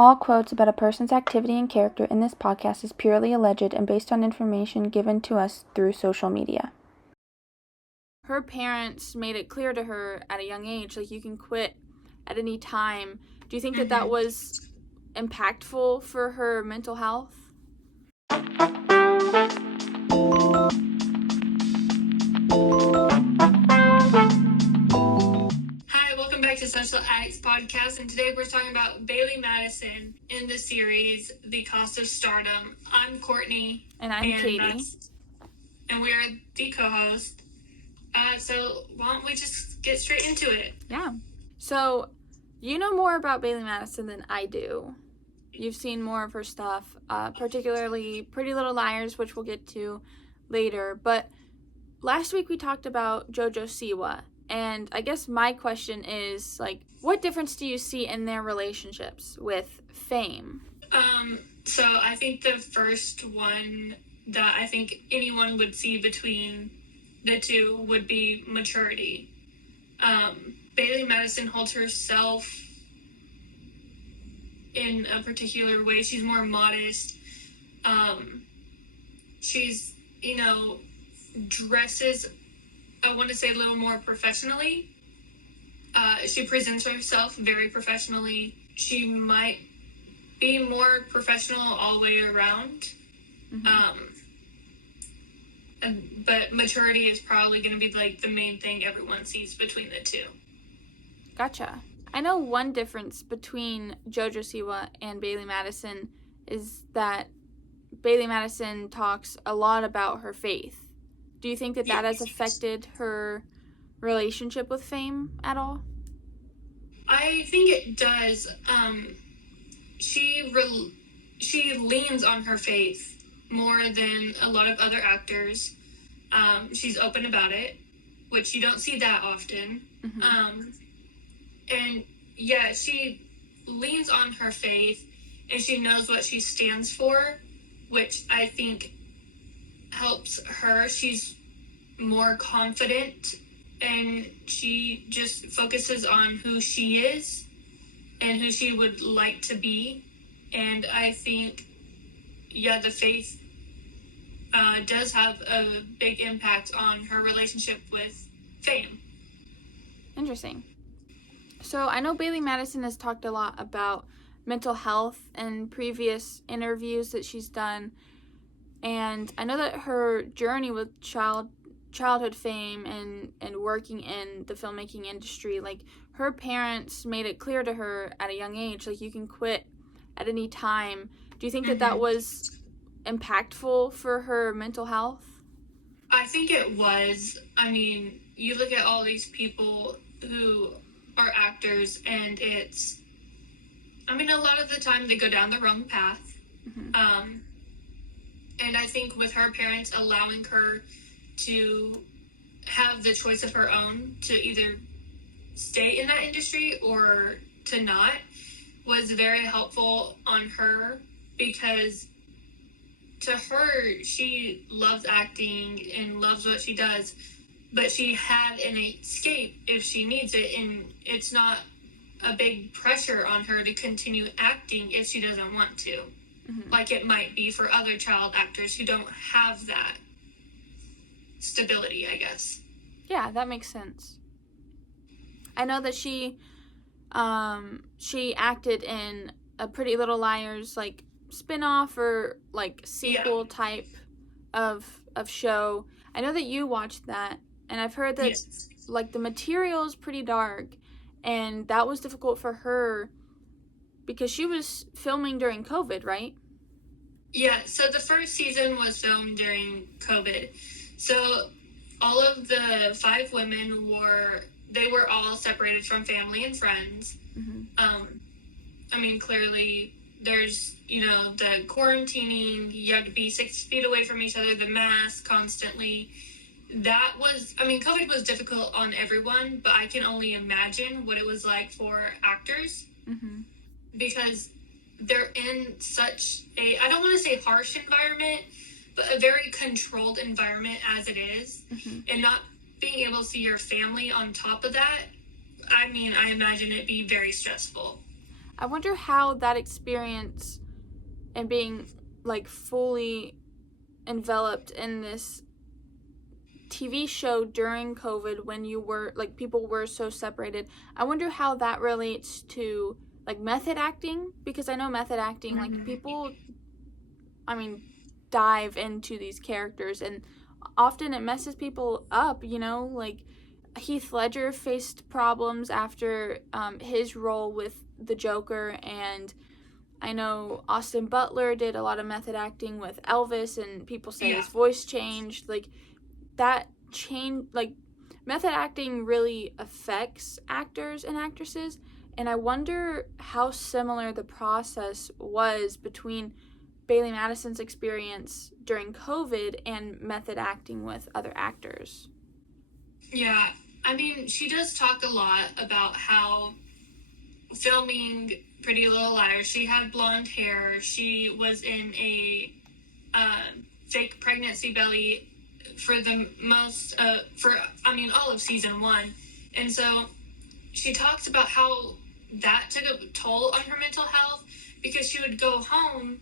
All quotes about a person's activity and character in this podcast is purely alleged and based on information given to us through social media. Her parents made it clear to her at a young age, like, you can quit at any time. Do you think that that was impactful for her mental health? Hi, welcome back to Social Addicts Podcast, and today we're talking about Bailee Madison in the series The Cost of Stardom. I'm Courtney. And I'm Katie. And we are the co-host. So why don't we just get straight into it? Yeah. So, you know more about Bailee Madison than I do. You've seen more of her stuff, particularly Pretty Little Liars, which we'll get to later. But last week we talked about JoJo Siwa, and I guess my question is, like, what difference do you see in their relationships with fame? So I think the first one that I think anyone would see between the two would be maturity. Bailee Madison holds herself in a particular way. She's more modest. She's, dresses, I want to say, a little more professionally. She presents herself very professionally. She might be more professional all the way around. But maturity is probably going to be like the main thing everyone sees between the two. Gotcha. I know one difference between JoJo Siwa and Bailee Madison is that Bailee Madison talks a lot about her faith. Do you think that that has affected her relationship with fame at all? I think it does. She leans on her faith more than a lot of other actors. She's open about it, which you don't see that often. And yeah, she leans on her faith, and she knows what she stands for, which I think helps her. She's more confident, and she just focuses on who she is and who she would like to be. And I think, the faith does have a big impact on her relationship with fame. Interesting. So I know Bailee Madison has talked a lot about mental health in previous interviews that she's done. And I know that her journey with childhood fame and working in the filmmaking industry, like, her parents made it clear to her at a young age, like, you can quit at any time. Do you think that that was impactful for her mental health? I think it was. I mean, you look at all these people who are actors, and a lot of the time they go down the wrong path. And I think with her parents allowing her to have the choice of her own to either stay in that industry or to not was very helpful on her, because to her, she loves acting and loves what she does, but she had an escape if she needs it, and it's not a big pressure on her to continue acting if she doesn't want to, like it might be for other child actors who don't have that stability, I guess. Yeah, that makes sense. I know that she acted in a Pretty Little Liars, like, spin-off or, like, sequel type of show. I know that you watched that, and I've heard that like, the material is pretty dark, and that was difficult for her because she was filming during COVID, right? Yeah, so the first season was filmed during COVID. So all of the 5 women were all separated from family and friends. Clearly there's, the quarantining, you have to be 6 feet away from each other, the mask constantly. That was, COVID was difficult on everyone, but I can only imagine what it was like for actors. Because they're in such a, I don't want to say harsh environment, but a very controlled environment as it is. And not being able to see your family on top of that, I imagine it be very stressful. I wonder how that experience and being, like, fully enveloped in this TV show during COVID when you were, like, people were so separated. I wonder how that relates to, like, method acting, because I know method acting, like, people, I mean, dive into these characters, and often it messes people up, you know, like, Heath Ledger faced problems after his role with the Joker, and I know Austin Butler did a lot of method acting with Elvis, and people say his voice changed. Like, that change, like, method acting really affects actors and actresses, and I wonder how similar the process was between Bailee Madison's experience during COVID and method acting with other actors. Yeah, I mean, she does talk a lot about how filming Pretty Little Liars, she had blonde hair, she was in a fake pregnancy belly for the most, all of season 1. And so she talks about how that took a toll on her mental health, because she would go home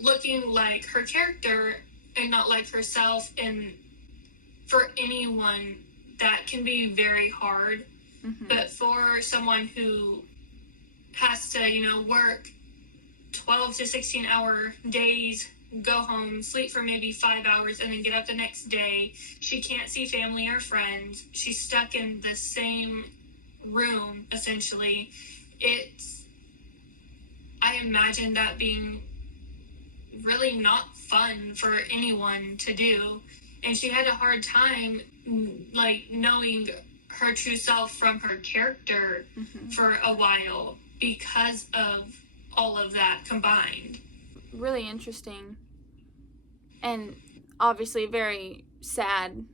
looking like her character and not like herself, and for anyone that can be very hard. But for someone who has to, work 12 to 16 hour days, go home, sleep for maybe 5 hours, and then get up the next day, she can't see family or friends, she's stuck in the same room essentially. I imagine that being really not fun for anyone to do, and she had a hard time, like, knowing her true self from her character for a while because of all of that combined. Really interesting, and obviously very sad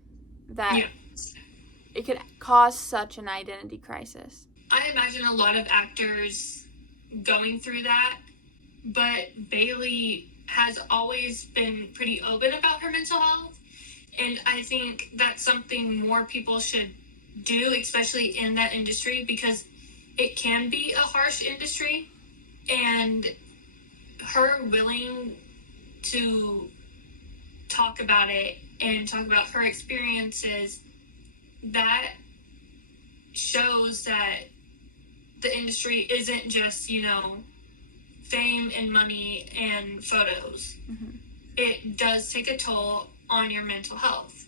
that it could cause such an identity crisis. I imagine a lot of actors going through that, but Bailee has always been pretty open about her mental health, and I think that's something more people should do, especially in that industry, because it can be a harsh industry, and her willing to talk about it and talk about her experiences, that shows that the industry isn't just, fame and money and photos. It does take a toll on your mental health.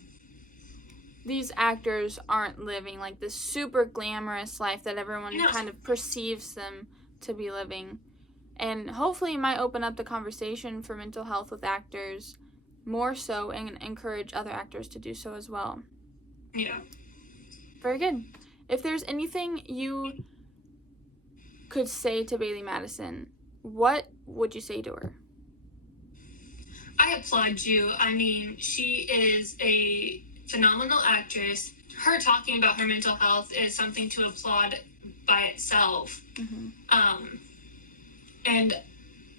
These actors aren't living like this super glamorous life that everyone kind of perceives them to be living. And hopefully it might open up the conversation for mental health with actors more so, and encourage other actors to do so as well. Yeah. Very good. If there's anything you could say to Bailee Madison, what would you say to her? I applaud you. I mean, she is a phenomenal actress. Her talking about her mental health is something to applaud by itself. And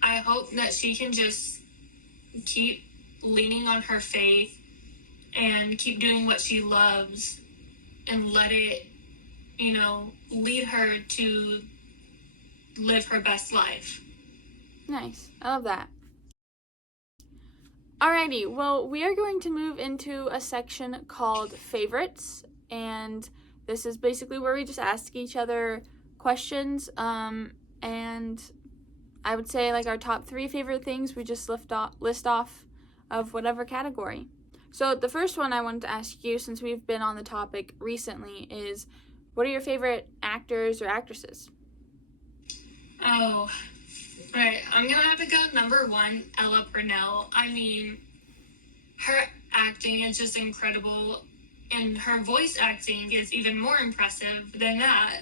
I hope that she can just keep leaning on her faith and keep doing what she loves, and let it, lead her to live her best life. Nice. I love that. Alrighty, well, we are going to move into a section called Favorites, and this is basically where we just ask each other questions, and I would say, like, our top 3 favorite things we just list off of whatever category. So the first one I wanted to ask you, since we've been on the topic recently, is what are your favorite actors or actresses? Oh, right. I'm going to have to go number 1, Ella Purnell. I mean, her acting is just incredible, and her voice acting is even more impressive than that.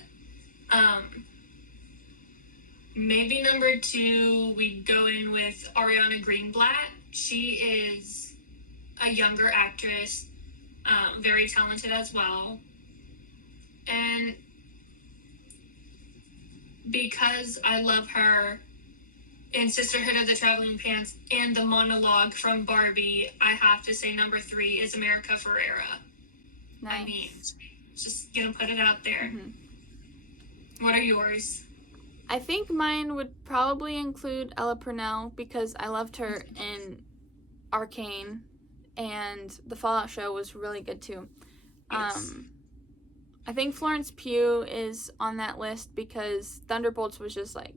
Maybe number 2, we go in with Ariana Greenblatt. She is a younger actress, very talented as well. And because I love her in Sisterhood of the Traveling Pants and the monologue from Barbie, I have to say number 3 is America Ferrera. Nice. I mean, just gonna put it out there. What are yours? I think mine would probably include Ella Purnell because I loved her in Arcane, and the Fallout show was really good too. Yes. I think Florence Pugh is on that list because Thunderbolts was just like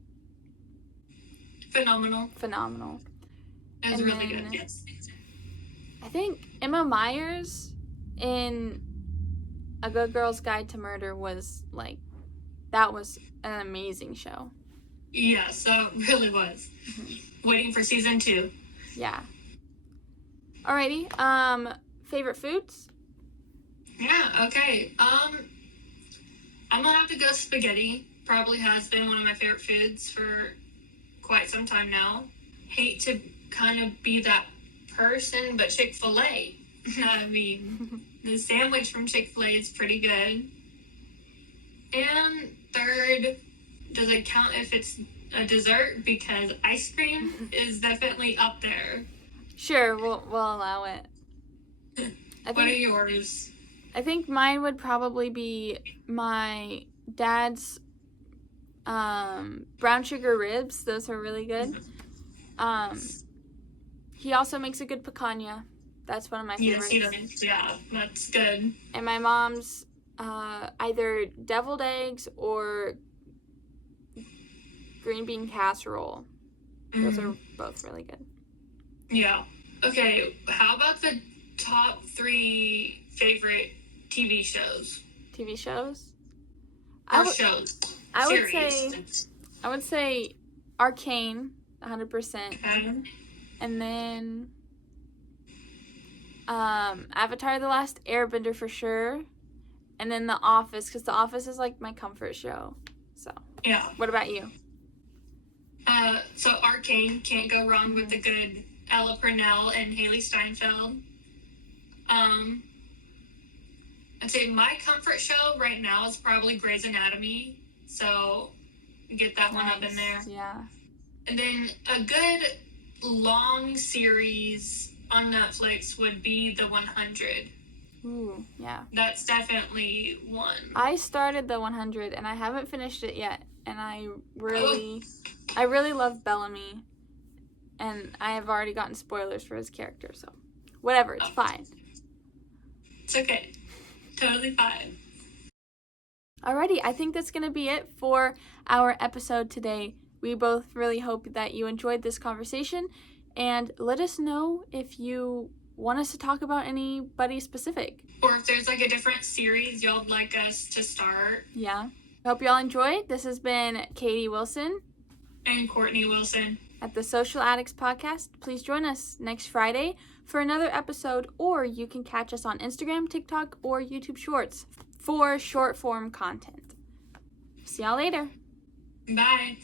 Phenomenal. It was And really then- good, yes. I think Emma Myers in A Good Girl's Guide to Murder was like, that was an amazing show. Yeah, so it really was. Waiting for season 2. Yeah. Alrighty. Favorite foods? Yeah, okay. I'm gonna have to go spaghetti. Probably has been one of my favorite foods for quite some time now. Hate to kind of be that person, but Chick-fil-A. I mean, the sandwich from Chick-fil-A is pretty good. And third, does it count if it's a dessert? Because ice cream is definitely up there. Sure, we'll allow it. What are yours? I think mine would probably be my dad's brown sugar ribs. Those are really good. He also makes a good picanha. That's one of my favorites. Yes, he does. Yeah, that's good. And my mom's either deviled eggs or green bean casserole. Those are both really good. Yeah. Okay, how about the top 3 favorite TV shows? TV shows? Shows. I would Series. say Arcane, 100%. Okay. And then Avatar: The Last Airbender for sure. And then The Office, because The Office is like my comfort show. So, Yeah. what about you? So Arcane, can't go wrong with the good Ella Purnell and Haley Steinfeld. I'd say my comfort show right now is probably Grey's Anatomy. So get that one up in there. Yeah. And then a good long series on Netflix would be The 100. Ooh, yeah. That's definitely one. I started The 100 and I haven't finished it yet. And I really love Bellamy. And I have already gotten spoilers for his character, so whatever, it's fine. It's okay. Totally fine. Alrighty, I think that's going to be it for our episode today. We both really hope that you enjoyed this conversation, and let us know if you want us to talk about anybody specific. Or if there's like a different series y'all'd like us to start. Yeah. I hope you all enjoyed. This has been Katie Wilson And Courtny Wilson. at the Social Addicts Podcast. Please join us next Friday for another episode, or you can catch us on Instagram, TikTok, or YouTube Shorts for short form content. See y'all later. Bye.